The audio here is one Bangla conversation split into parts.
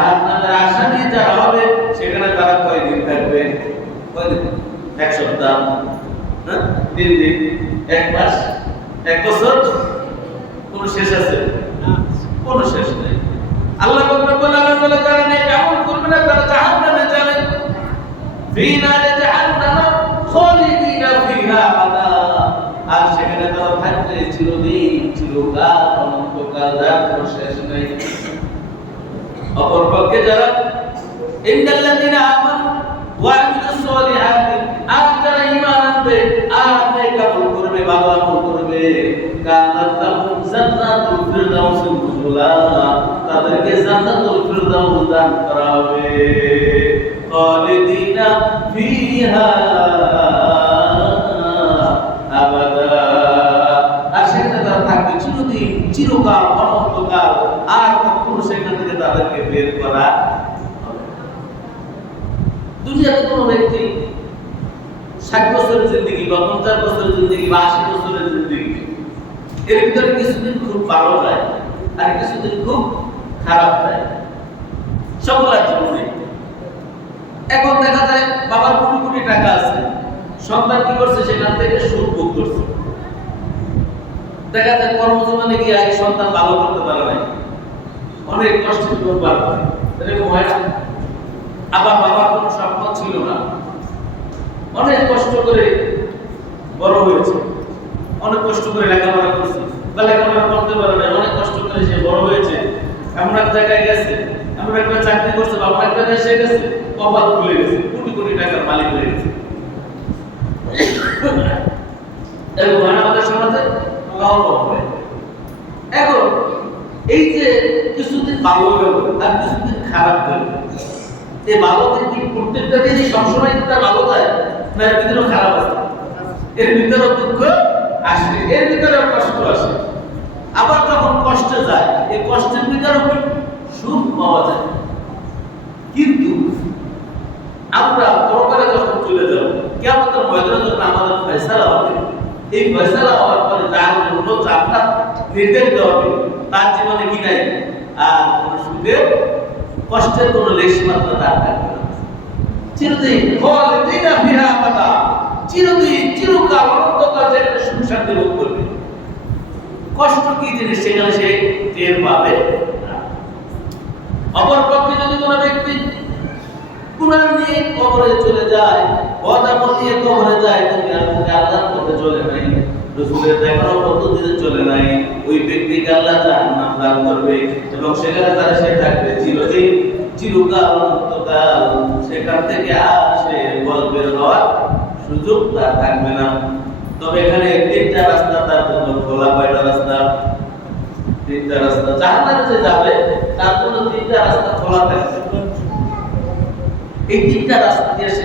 জাহান্নামের আসামি যারা হবে সেখানে তারা কয়দিন থাকবে? কয়দিন? এক সপ্তাহ, 3 দিন, 1 মাস, 1 বছর? কোন শেষ আছে? কোন শেষ নেই। আল্লাহ রাব্বুল আলামিন বলে যারা নেক আমল করবে না তারা জাহান্নামে যাবে। ফি নারে জাহান্নাম খালিদিনা ফিহা আবাদা। আর সেখানে তারা থাকবে চিরদিন, চিরকাল, অনন্তকাল, যার কোনো শেষ নেই। অপরপক্ষে যারা ইন্নাল্লাযিনা আমানু ওয়া আমিলুস সলিহাতি, আর যারা ঈমান আনবে আর নেক আমল করবে, ভালো আমল করবে, কানাত লাহুম জান্নাতুল ফিরদাউস নুজুলা, তাদেরকে জান্নাতুল ফিরদাউস দান করা হবে। খালিদিনা ফিহা আবাদা, আর সেখানে তারা থাকবে চিরদিন, চিরকাল, অনন্তকাল, আর কখনো সেখান থেকে তাদেরকে বের করা হবে না। দুনিয়াতে কোনো ব্যক্তি 60 বছরের জিন্দেগি বা 50 বছরের জিন্দেগি বা 80 বছরের জিন্দেগি, এর ভিতরে কিছুদিন খুব ভালো যায় আর কিছুদিন খুব খারাপ যায়, সকলের জীবনে। এখন দেখা যায় বাবার কোটি কোটি টাকা আছে, সন্তান কি করছে? সেখান থেকে সুখ ভোগ করছে। দেখা যায় কর্মজীবনে গিয়ে আগে সন্তান ভালো করতে পারে নাই, অনেক কষ্টের জীবন পার করে, এরকম হয় না? আবার বাবার কোনো স্বপ্ন ছিল না, অনেক কষ্ট করে বড় হয়েছে, অনেক কষ্ট করে লেখাপড়া করছে, বা লেখাপড়া করতে পারে না, অনেক কষ্ট করে সে বড় হয়েছে, এমন এক জায়গায় গেছে, এমন একটা চাকরি করছে, বাবার একটা দেশে গেছে, কপাল খুলে গেছে, কোটি কোটি টাকার মালিক হয়ে গেছে। এরকম আমাদের সমাজে এখন এই যে কিছুদিন ভালো গেল আর কিছুদিন খারাপ গেল, এই ভালো দিন কি প্রত্যেকটা দিনই সবসময় তার ভালো যায় না? এর ভিতরেও খারাপ আছে, এর ভিতরেও দুঃখ আসে, এর ভিতরেও কষ্ট আসে। আবার যখন কষ্টে যায়, এই কষ্টের ভিতরেও সুখ পাওয়া যায়। কিন্তু আমরা পরকালে যখন চলে যাব, কিয়ামতের ময়দানে যখন আমাদের ফয়সালা হবে, এই ফয়সালা হওয়ার পরে যার জন্য জান্নাত নির্ধারিত হবে, তার জীবনে কি নাই? আর কোন সুখের কষ্টের কোন লেশ মাত্রা তার থাকবে না। চিরদিন খালিদিনা ফিহা আবাদা, চিরদিন, চিরকাল, অনন্তকাল যেখানে সুখ শান্তি ভোগ করবে। কষ্ট কি জিনিস সেখানে সে টের পাবে না। অপরপক্ষে যদি কোনো ব্যক্তি গুনাহ নিয়ে কবরে চলে যায়, বদামত নিয়ে কবরে যায়, দুনিয়ার মুখে আল্লাহর পথে চলে নাই, রাসূলের দেখানো পদ্ধতিতে চলে নাই, ওই ব্যক্তিকে আল্লাহ জাহান্নাম দান করবে এবং সেখানে তারা সে থাকবে চিরদিন, চিরকাল, অনন্তকাল। সেখান থেকে আর সে বের হওয়ার সুযোগ তার থাকবে না। তবে এখানে 3টা রাস্তা তার জন্য খোলা। কয়টা রাস্তা? 3টা রাস্তা। জাহান্নামে যে যাবে তার জন্য 3টা রাস্তা খোলা থাকবে। এই 3টা রাস্তা দিয়ে সে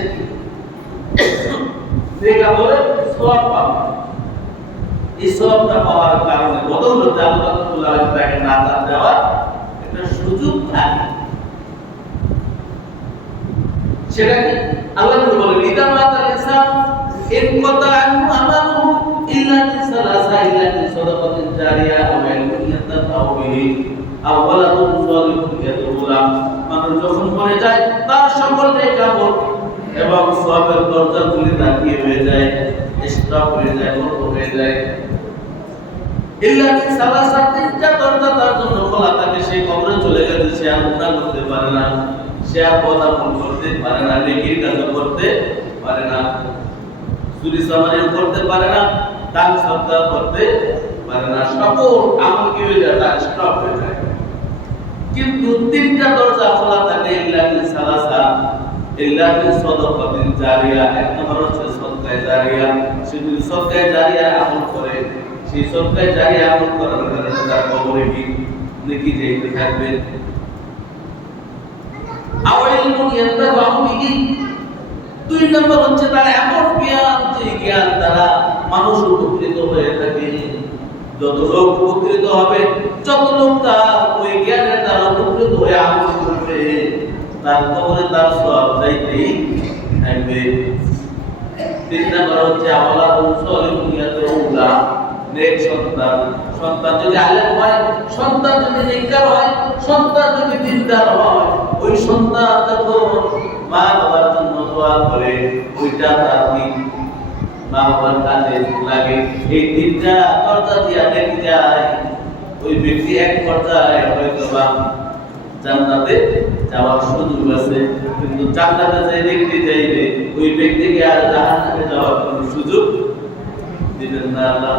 নেকা বলে সওয়াব পাবে। এই সওয়াবটা পাওয়ার কারণে বদৌলতে আল্লাহ রাব্বুল আলামিন তাকে নাজাত দেওয়ার একটা সুযোগ থাকে। সেটা কি? আল্লাহ বলেন ইদা মাতাল ইনসান ইনকাতা আনহু আমালুহু ইল্লা মিন সালাসা, ইল্লা মিন সাদাকাতিন জারিয়া আও ইলমিন ইয়ানতাফাউ বিহি আও ওয়ালাদুন সালিহুন ইয়াদউ লাহু। মানুষ যখন মরে যায় তার সকল নেক আমল এবং সওয়াবের দরজাগুলি তাকিয়ে হয়ে যায়, স্টপ হয়ে যায়, বন্ধ হয়ে যায়। ইল্লা মিন সালাসা, 3টা দরজা তার জন্য খোলা থাকে। সে কবরে চলে গেছে, সে আর গুনাহ করতে পারে না, সে আর বদামল করতে পারে না, নেকির কাজ করতে পারে না, চুরি চামারি করতে পারে না, দান সদকা করতে পারে না, সকল আমল কি হয়ে যায়? তার স্টপ হয়ে যায়। কিন্তু 3টা দরজা খোলা থাকে, ইল্লা মিন সালাসা, ইল্লা মিন সাদাকাতিন জারিয়া। এক নম্বর হচ্ছে সদকায়ে জারিয়া। সে যদি সদকায়ে জারিয়া আমল করে, সেই সদকায়ে জারিয়া আমল করার কারণে তার কবরে কি নেকি যেতে থাকবে। আও ইলমুন ইয়ানতাফাউ বিহি, 2 নম্বর হচ্ছে তার এমন জ্ঞান, যে জ্ঞান দ্বারা মানুষ উপকৃত হয়ে থাকে। যত লোক উপকৃত হবে, যত লোক তার ওই জ্ঞানের দ্বারা উপকৃত হয়ে আমল করবে, তার কবরে তার সওয়াব চাইতেই থাকবে। 3 নম্বর হচ্ছে আওলাদুন সালিহুন ইয়াদউ লাহু, নেক সন্তান। সন্তান যদি আলেম হয়, সন্তান যদি নেককার হয়, সন্তান যদি দিনদার হয়, ওই সন্তান যখন মা বাবার জন্য দোয়া করে ওইটা তার দিন মা বাবার কাজে লাগে। এই তিনটা দরজা দিয়া দেখে যায় ওই ব্যক্তি এক পর্যায়ে হয়তো বা জান্নাতে যাওয়ার সুযোগ আছে, কিন্তু জান্নাতে যে ব্যক্তি যাইবে ওই ব্যক্তিকে আর জাহান্নামে যাওয়ার কোনো সুযোগ দিবেন না আল্লাহ।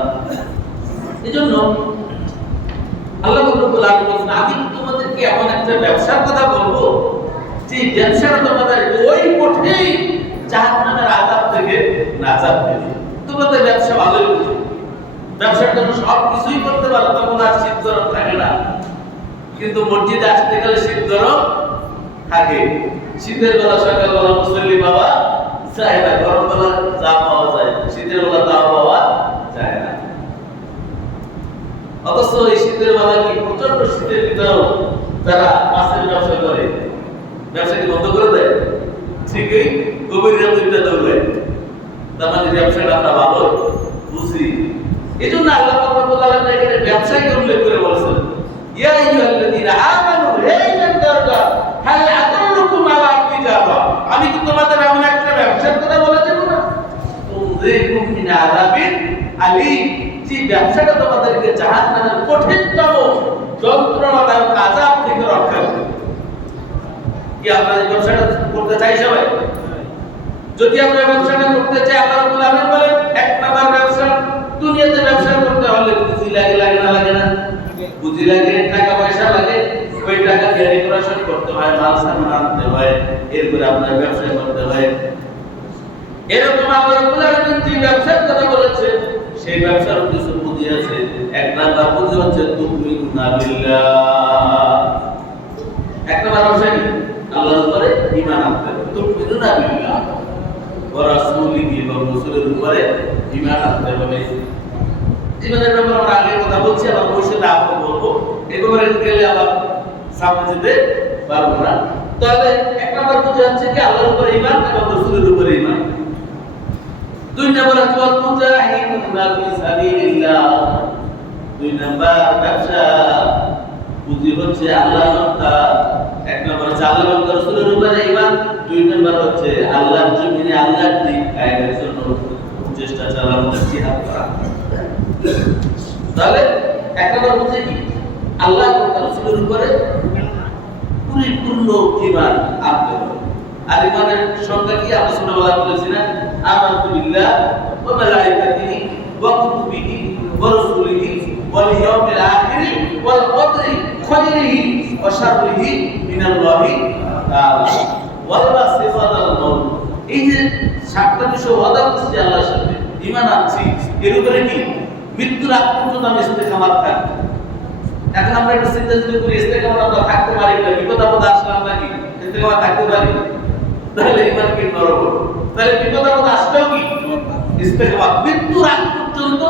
এজন্য আল্লাহ রাব্বুল আলামিন বলেন, আমি তোমাদেরকে এমন একটা ব্যবসার কথা বলবো যে ব্যবসাটা তোমাদের ওই কঠিন জাহান্নামের আযাব থেকে নাজাত দেবে। তোমাদের ব্যবসা ভালোই বুঝো, ব্যবসার জন্য সব কিছুই করতে পারো, তখন আর শীত গরম থাকে না। কিন্তু মসজিদে আসতে গেলে শীত গরম থাকে। শীতের বেলা সকালবেলা মুসল্লি বাবা যায় না, গরম বেলা যা পাওয়া যায়, শীতের বেলা তা পাওয়া যায় না। অথচ এই শীতের বেলা কি প্রচন্ড শীতের ভিতরেও যারা মাছের ব্যবসা করে, ব্যবসা কি বন্ধ করে দেয়? ঠিকই গভীর রাতে দৌড়ায়। তার মানে ব্যবসাটা আমরা ভালো বুঝি। এই জন্য আল্লাহ রাব্বুল আলামিন এখানে ব্যবসাকে উল্লেখ করে বলেছেন, ইয়া আইয়ুহাল্লাযীনা আমানু, হে ঈমানদাররা, হাল আদুল্লুকুম আলা তিজারা, আমি কি তোমাদের এমন একটা ব্যবসার কথা বলে দেব না? তুনজিকুম মিন আযাবিন আলীম, যে ব্যবসাটা তোমাদেরকে জাহান্নামের কঠিনতম যন্ত্রণাদায়ক আযাব থেকে রক্ষা করবে। কি আমরা এই ব্যবসাটা করতে চাই সবাই? যদি আমরা ব্যবসাটা করতে চাই, আল্লাহ রাব্বুল আলামিন বলেন এক নাম্বার ব্যবসা, দুনিয়াতে ব্যবসা করতে হলে পুঁজি লাগে, লাগে না লাগে না? পুঁজি লাগে, টাকা পয়সা লাগে, ওই টাকা দিয়ে ডেকোরেশন করতে হয়, মাল সামান আনতে হয়, এরপরে আপনার ব্যবসা করতে হয়। এরকম আল্লাহ রাব্বুল আলামিন যে ব্যবসার কথা বলেছেন সেই ব্যবসার কিছু পুঁজি আছে। এক নাম্বার পুঁজি হচ্ছে তুমিনুনা বিল্লাহ। এক নাম্বার ব্যবসা কি? আল্লাহর উপরে ঈমান আনতে হবে। তুমিনুনা বিল্লাহ ওয়া রাসূলিহি, এবং রাসূলের উপরে ঈমান আনতে হবে। ঈমানের ব্যাপারে আমরা আগে কথা বলছি, আবার ভবিষ্যতে আবার বলবো। এই ব্যাপারে গেলে আবার সামনে যেতে পারবো না। তাহলে এক নাম্বার পুঁজি হচ্ছে কি আল্লাহর উপরে ঈমান এবং রাসূলের উপরে ঈমান। দুই নাম্বার হচ্ছে মুজাহিদুনা ফি সাবিলিল্লাহ। দুই নাম্বার ব্যবসা পুঁজি হচ্ছে আল্লাহর রাস্তা। এক নাম্বার হচ্ছে আল্লাহ এবং রাসূলের উপরে ঈমান, দুই নাম্বার হচ্ছে আল্লাহর জমিনে আল্লাহর দিন কায়েমের জন্য চেষ্টা চালানো, জিহাদ করা। তাহলে এক নাম্বার হচ্ছে কি আল্লাহ এবং রাসূলের উপরে পরিপূর্ণ ঈমান আনতে হবে। আর ঈমানের সংজ্ঞা কি আমরা ছোটবেলা বলেছি না? আমানতু বিল্লাহ ওয়া মালাইকাতিহি ওয়া কুতুবিহি ওয়া রাসূলিহি ওয়াল ইয়াউমিল আখির ওয়াল কদরি খায়রিহি ওয়া শাররিহি মিনাল্লাহি তাআলা ওয়াল বাসি ওয়াল মাউত। এই যে সাতটা বিষয় ওয়াদা করছি আল্লাহর সাথে, ঈমান আনছি, এর উপরে কি মৃত্যুর আগ পর্যন্ত আমি ইস্তেকামাত থাকব। এখন আমরা একটু চিন্তা করি, ইস্তেকামাত আমরা থাকতে পারি না, বিপদ আপদ আসলে আমরা কি ইস্তেকামাত থাকতে পারি? তাহলে ঈমান কি নরক? তাহলে বিপদ আপদ আসলেও কি ইস্তেকামাত? মৃত্যুর আগ পর্যন্ত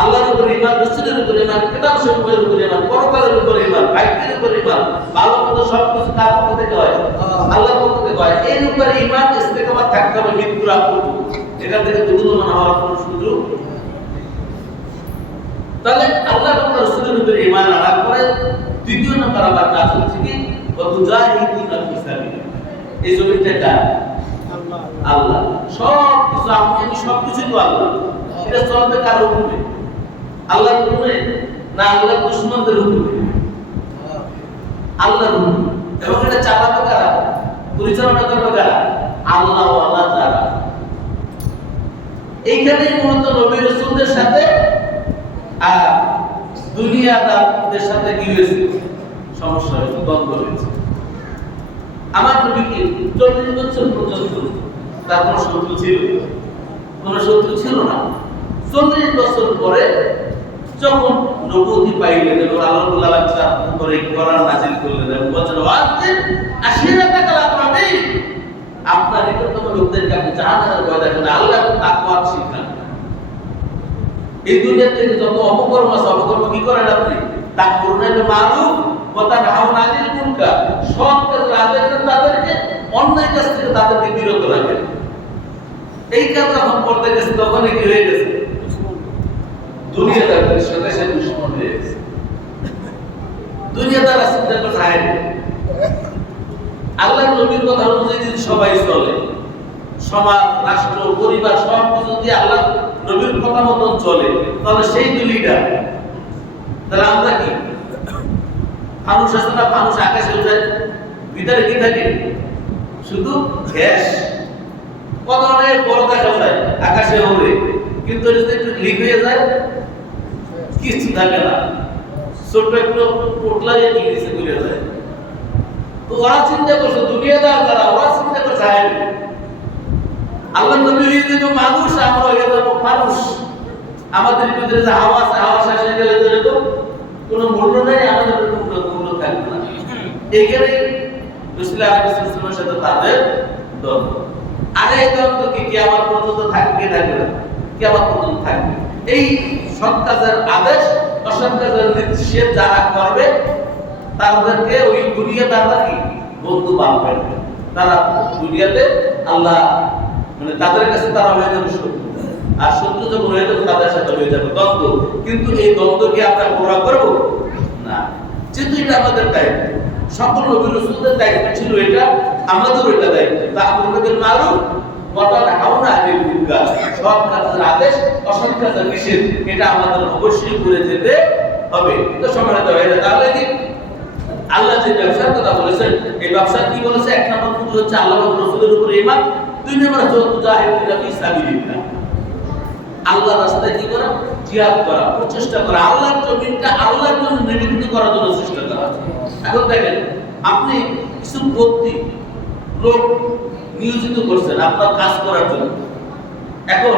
আল্লাহর উপর ঈমান, রাসূলের উপর ঈমান, কিতাব সমূহের উপর ঈমান, পরকালের উপর ঈমান, ভাগ্যের উপর ঈমান, ভালো মন্দ সবকিছু কার পক্ষ থেকে হয়? আল্লাহর পক্ষ থেকে হয়। এর উপরে ঈমান ইস্তেকামাত থাকতে হবে মৃত্যুর আগ পর্যন্ত। এখান থেকে দুর্বল হওয়ার কোনো সুযোগ। তাহলে আল্লাহ এবং রাসূলের উপর ঈমান আনার পরে দ্বিতীয় নম্বর আমার কাজ হচ্ছে কি ওয়াতুজাহিদুনা ফি সাবিলিল্লাহ। এই জমিটা কার? আল্লাহ। সব কিছু আমি সব কিছু তো আল্লাহ। এটা চলবে কার হুকুমে? আল্লাহর হুকুমে না আল্লাহর দুশমনদের হুকুমে? আল্লাহর হুকুমে। এবং এটা চালাবে কারা? পরিচালনা করবে কারা? আল্লাহ ওয়ালা যারা। এইখানেই মূলত নবী রাসূলদের সাথে আর দুনিয়াদারদের সাথে কি হয়েছে? সমস্যা হয়েছে, দ্বন্দ্ব হয়েছে। আমার নবী কি 40 বছর পর্যন্ত তার কোনো শত্রু ছিল? কোনো শত্রু ছিল না। 40 বছর পরে যখন নবুয়তি পাইলেন এবং আল্লাহ রাব্বুল আলামিন তার উপরে কোরআন নাযিল করলেন এবং বলেন ওয়াজিব আশিরাতাকাল আকরাবিন, আপনার নিকটতম লোকদেরকে আপনি জাহান্নামের ভয় দেখান, আল্লাহর তাকওয়া শিখান। এই দুনিয়া থেকে যত অপকর্ম আছে, অপকর্ম কি করেন আপনি? তাকবুরুনা বিল মারুফ ওয়া তানহাউনা আনিল মুনকার। সৎ কাজের আদেশ দেন তাদেরকে, অন্যায় কাজ থেকে তাদেরকে বিরত রাখেন। এই কাজ যখন করতে গেছে তখন কি হয়ে গেছে? দুনিয়াদারদের সাথে সে দুশমন হয়ে গেছে। দুনিয়াদার চিন্তা করে খায় নবীর কথা অনুযায়ী যদি সবাই চলে, সমাজ, রাষ্ট্র, পরিবার সব কিছু যদি আল্লাহ নবীর কথা মতন চলে, তাহলে সেই তো লিডার। তাহলে আমরা কি মানুষ আছে না, মানুষ আকাশে উঠায়, ভিতরে কি থাকে? শুধু গ্যাস। কত অনেক বড় দেখা যায় আকাশে ওড়ে, কিন্তু যদি একটু লিক হয়ে যায় কিছু থাকে না, ছোট একটু পোটলা দিয়ে নিচে ঘুরে যায়। তো ওরা চিন্তা করছে, দুনিয়াদার যারা, ওরা চিন্তা করছে আল্লাহ নবী হয়ে যাবে মানুষ, আমরা হয়ে যাবো মানুষ। আমাদের ভিতরে যে হাওয়া আছে, হাওয়া শেষ হয়ে গেলে যেরকম কোনো মূল্য নেই, আমাদের মূল্য থাকবে না। এইখানে রাসূল আলাইহিস সালামের সাথে তাদের দ্বন্দ্ব। আর এই দ্বন্দ্ব কি কিয়ামত পর্যন্ত থাকবে থাকবে না? কিয়ামত পর্যন্ত থাকবে। এই সৎ কাজের আদেশ, অসৎ কাজের নিষেধ যারা করবে তাদেরকে ওই দুনিয়াদাররা কি বন্ধু বানাবে। তারা দুনিয়াতে আল্লাহ মানে তাদের কাছে তারা হয়ে যাবে শত্রু, আর শত্রু যখন হয়ে যাবে তাদের সাথে হয়ে যাবে দ্বন্দ্ব। কিন্তু এই দ্বন্দ্বকে আমরা পুরা করব না, যেহেতু এটা আমাদের দায়িত্ব। সকল নবী রাসূলদের দায়িত্ব ছিল এটা, আমাদেরও এটা দায়িত্ব। তা'মুরুনা বিল মা'রুফ ওয়া তানহাউনা আনিল মুনকার। সৎ কাজের আদেশ, অসৎ কাজের নিষেধ, এটা আমাদের অবশ্যই করে যেতে হবে। তো সম্মানিত ভাইরা, তাহলে কি আল্লাহ যে ব্যবসার কথা বলেছেন, এই ব্যবসা কি বলেছে? এক নম্বর পুঁজি হচ্ছে আল্লাহ এবং রাসূলের উপর ঈমান, দুই নম্বর হচ্ছে মুজাহিদিনা ফি সাবিলিল্লাহ, আল্লাহর রাস্তায় কি করা? জিহাদ করা, প্রচেষ্টা করা, আল্লাহর জমিনটা আল্লাহর জন্য নিবেদিত করার জন্য চেষ্টা করা। এখন দেখেন, আপনি কিছু ব্যক্তি লোক নিয়োজিত করছেন আপনার কাজ করার জন্য। এখন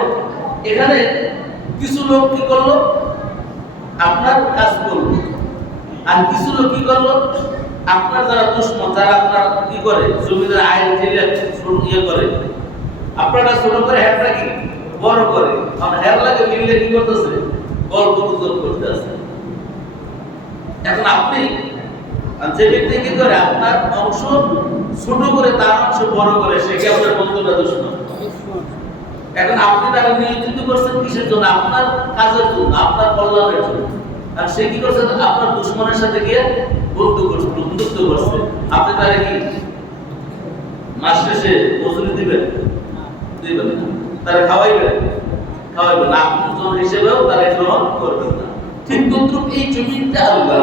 এখানে কিছু লোক কি করলো? আপনার কাজ করলো। আর কিছু লোক কি করলো? আপনার যারা দুশমন, যারা আপনার কি করে জমিদের আইন ঠেলে ইয়ে করে, আপনারা ছোট করে হ্যাটটা কি বড় করে, কারণ হ্যাট লাগে মিললে কি করতেছে? গল্প গুজব করতে আছে। এখন আপনি যে ব্যক্তি কি করে আপনার অংশ ছোট করে তার অংশ বড় করে, সে কি আপনার বন্ধুটা দুশমন? এখন আপনি তারা নিয়োজিত করছেন কিসের জন্য? আপনার কাজের জন্য, আপনার কল্যাণের জন্য। আর সে কি করছে? আপনার দুশমনের সাথে গিয়ে বন্ধুত্ব করছে। আপনি তারা কি মাস শেষে মজুরি দিবেন? দিবেন না। তারা খাওয়াইবেন না, আপন জন হিসেবেও তারা গ্রহণ করবেন না। ঠিক তদ্রুপ এই জমিনটা আল্লাহ,